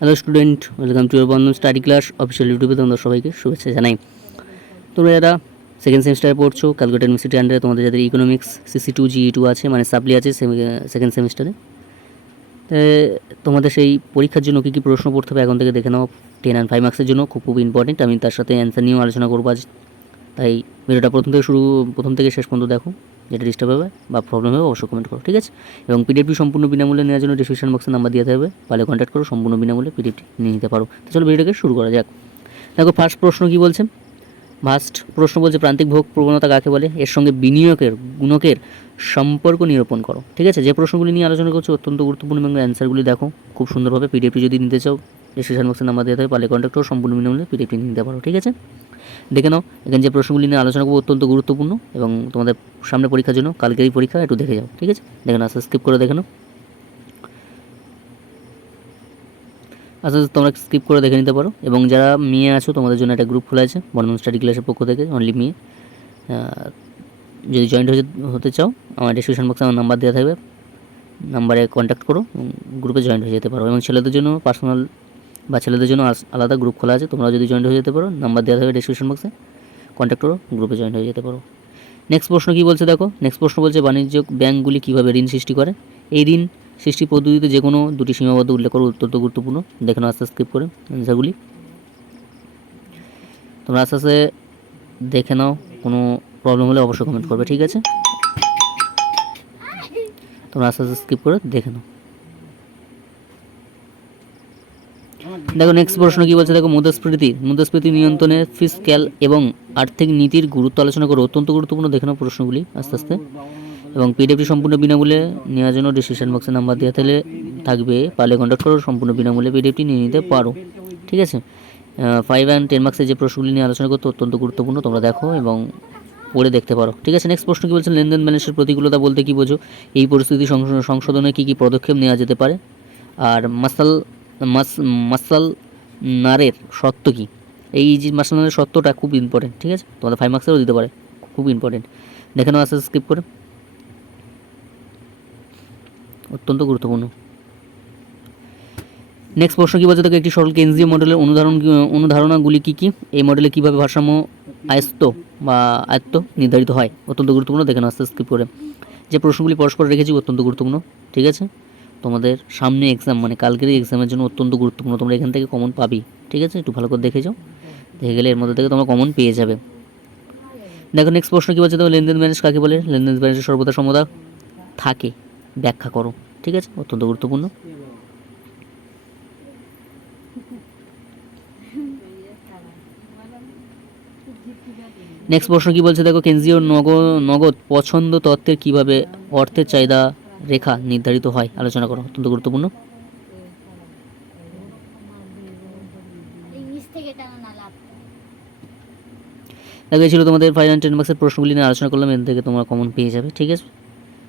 Hello student, welcome to your Bandhan study class official ইউটিউবে তোমাদের সবাইকে শুভেচ্ছা জানাই। তোমরা যারা সেকেন্ড সেমিস্টারে পড়ছো ক্যালকাটা ইউনিভার্সিটি আন্ডারে, তোমাদের যাদের ইকোনমিক্স CC2 GE2 আছে, মানে সাপ্লি আছে সেকেন্ড সেমিস্টারে, তোমাদের সেই পরীক্ষার জন্য কী কী প্রশ্ন পড়তে হবে এখন থেকে দেখে নাও। 10 আর 5 মার্কসের জন্য খুব খুব ইম্পর্টেন্ট। আমি তার সাথে অ্যান্সার নিয়েও আলোচনা করবো আজ। তাই ভিডিওটা প্রথম থেকে শেষ পর্যন্ত দেখো। যেটা ডিস্টার্ব হবে বা প্রবলেম হবে অবশ্যই কমেন্ট করো, ঠিক আছে? এবং পিডিএফটি সম্পূর্ণ বিনামূল্যে নেওয়ার জন্য ডিসক্রিপশন বক্সে নাম্বার দিয়ে দেবে, পারলে কন্ট্যাক্ট করো, সম্পূর্ণ বিনামূল্যে পিডিএফটি নিয়ে নিতে পারো। তো চলো ভিডিওটাকে শুরু করা যাক। দেখো ফার্স্ট প্রশ্ন কী বলছে। প্রশ্ন বলছে প্রান্তিক ভোগ প্রবণতা কাকে বলে, এর সঙ্গে বিনিয়োগের গুণকের সম্পর্ক নিরূপণ করো। ঠিক আছে, যে প্রশ্নগুলি নিয়ে আলোচনা করছো অত্যন্ত গুরুত্বপূর্ণ এবং অ্যান্সারগুলি দেখো খুব সুন্দরভাবে। পিডিএফটি যদি নিতে চাও ডিসক্রিপশন বক্সে নাম্বার দিয়ে দেবে, পারলে কন্ট্যাক্ট করো, সম্পূর্ণ বিনামূল্যে পিডিএফটি নিতে পারো, ঠিক আছে? দেখে নাও এখানে যে প্রশ্নগুলি নিয়ে আলোচনা করবো অত্যন্ত গুরুত্বপূর্ণ এবং তোমাদের সামনে পরীক্ষার জন্য, কালকেরই পরীক্ষা, একটু দেখে যাও, ঠিক আছে? দেখে নাও, স্কিপ করে দেখে নাও। তোমরা স্কিপ করে দেখে নিতে পারো। এবং যারা মেয়ে আছো তোমাদের জন্য একটা গ্রুপ খোলা আছে বর্ধমান স্টাডি ক্লাসের পক্ষ থেকে, অনলি মেয়ে। যদি জয়েন্ট হতে চাও আমার ডিসক্রিপশন বক্সে আমার নাম্বার দেওয়া থাকবে, নাম্বারে কন্ট্যাক্ট করো, গ্রুপে জয়েন্ট হয়ে যেতে পারো। এবং ছেলেদের জন্য পার্সোনাল বা ছেলেদের জন্য আলাদা গ্রুপ খোলা আছে, তোমরা যদি জয়েন্ট হয়ে যেতে পারো, নাম্বার দেওয়া থাকবে ডিসক্রিপশন বক্সে, কন্ট্যাক্ট করো, গ্রুপে জয়েন্ট হয়ে যেতে পারো। নেক্সট প্রশ্ন কী বলছে দেখো। নেক্সট প্রশ্ন বলছে বাণিজ্যিক ব্যাংকগুলি কীভাবে ঋণ সৃষ্টি করে। এই ঋণ সৃষ্টি পদ্ধতিতে যে কোনো দুটি সীমাবদ্ধ উল্লেখ করো, অত্যন্ত গুরুত্বপূর্ণ। দেখে নাও আস্তে স্কিপ করে অ্যান্সারগুলি। তোমরা আস্তে আস্তে দেখে নাও, কোনো প্রবলেম হলে অবশ্যই কমেন্ট করবে, ঠিক আছে? তোমরা আস্তে আস্তে স্কিপ করে দেখে নাও। দেখো নেক্সট প্রশ্ন কী বলছে দেখো। মুদ্রাস্ফীতি নিয়ন্ত্রণে ফিসক্যাল এবং আর্থিক নীতির গুরুত্ব আলোচনা করো, অত্যন্ত গুরুত্বপূর্ণ। দেখে নাও প্রশ্নগুলি আস্তে আস্তে। এবং পিডিএফটি সম্পূর্ণ বিনামূল্যে নেওয়ার জন্য ডিসক্রিপশন বক্সে নাম্বার দেওয়া থাকবে, পারলে কন্ট্যাক্ট করো, সম্পূর্ণ বিনামূল্যে পিডিএফটি নিয়ে নিতে পারো, ঠিক আছে? 5 and 10 মার্কসের যে প্রশ্নগুলি নিয়ে আলোচনা করতে অত্যন্ত গুরুত্বপূর্ণ, তোমরা দেখো এবং পড়ে দেখতে পারো, ঠিক আছে? নেক্সট প্রশ্ন কী বলছেন, লেনদেন ব্যালেন্সের প্রতিকূলতা বলতে কী বোঝো, এই পরিস্থিতি সংশোধনে কী কী পদক্ষেপ নেওয়া যেতে পারে, আর মাসাল নারের সত্য কী। এই যে মাসাল নারের সত্যটা খুব ইম্পর্টেন্ট, ঠিক আছে? তোমাদের 5 মার্কসেরও দিতে পারে, খুব ইম্পর্টেন্ট। দেখে নাও আস্তে স্কিপ করে, অত্যন্ত গুরুত্বপূর্ণ। নেক্সট প্রশ্ন কী বলছে দেখো, একটি সরল কেন্দ্রীয় মডেলের অনুধারণাগুলি কী কী, এই মডেলে কীভাবে ভারসাম্য আয়ত্ত নির্ধারিত হয়, অত্যন্ত গুরুত্বপূর্ণ। দেখে নাও আস্তে স্কিপ করে। যে প্রশ্নগুলি পরস্পর রেখেছি অত্যন্ত গুরুত্বপূর্ণ, ঠিক আছে? তোমাদের সামনে এক্সাম, মানে কালকের এক্সামের জন্য অত্যন্ত গুরুত্বপূর্ণ। তোমরা এখান থেকে কমন পাবি, ঠিক আছে? একটু ভালো করে দেখে যাও, দেখে গেলে এর মধ্যে থেকে তোমরা কমন পেয়ে যাবে। দেখো নেক্সট প্রশ্ন কী বলছে দেখো, লেনদেন ব্যালেন্স কাকে বলে, লেনদেন ব্যালেন্সের সর্বদা সমতা থাকে, ব্যাখ্যা করো, ঠিক আছে? অত্যন্ত গুরুত্বপূর্ণ। নেক্সট প্রশ্ন কী বলছে দেখো, কেন্দ্রীয় নগদ পছন্দ তত্ত্বের কীভাবে অর্থের চাহিদা রেখা নির্ধারিত হয়, আলোচনা করো, অত্যন্ত গুরুত্বপূর্ণ। দেখো এই ছিল তোমাদের 5 and 10 মার্কসের প্রশ্নগুলি নিয়ে আলোচনা করলাম, এর থেকে তোমরা কমন পেয়ে যাবে, ঠিক আছে?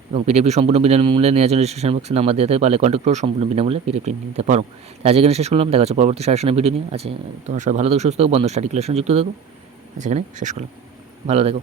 এবং পিডিএফটি সম্পূর্ণ বিনামূল্যে নেওয়ার জন্য ডিসক্রিপশন বক্সে নাম্বার দেওয়া থাকে, পারলে কন্ট্যাক্ট করো, সম্পূর্ণ বিনামূল্যে পিডিএফটি নিতে পারো। আজ এখানে শেষ করলাম, দেখা হচ্ছে পরবর্তী সাজেশনের ভিডিও নিয়ে। আছে তোমরা সবাই ভালো থেকো, সুস্থ থাকো, বন্ধ স্টাডি ক্লাসের যুক্ত থাকো। আজ এখানে শেষ করলাম, ভালো থেকো।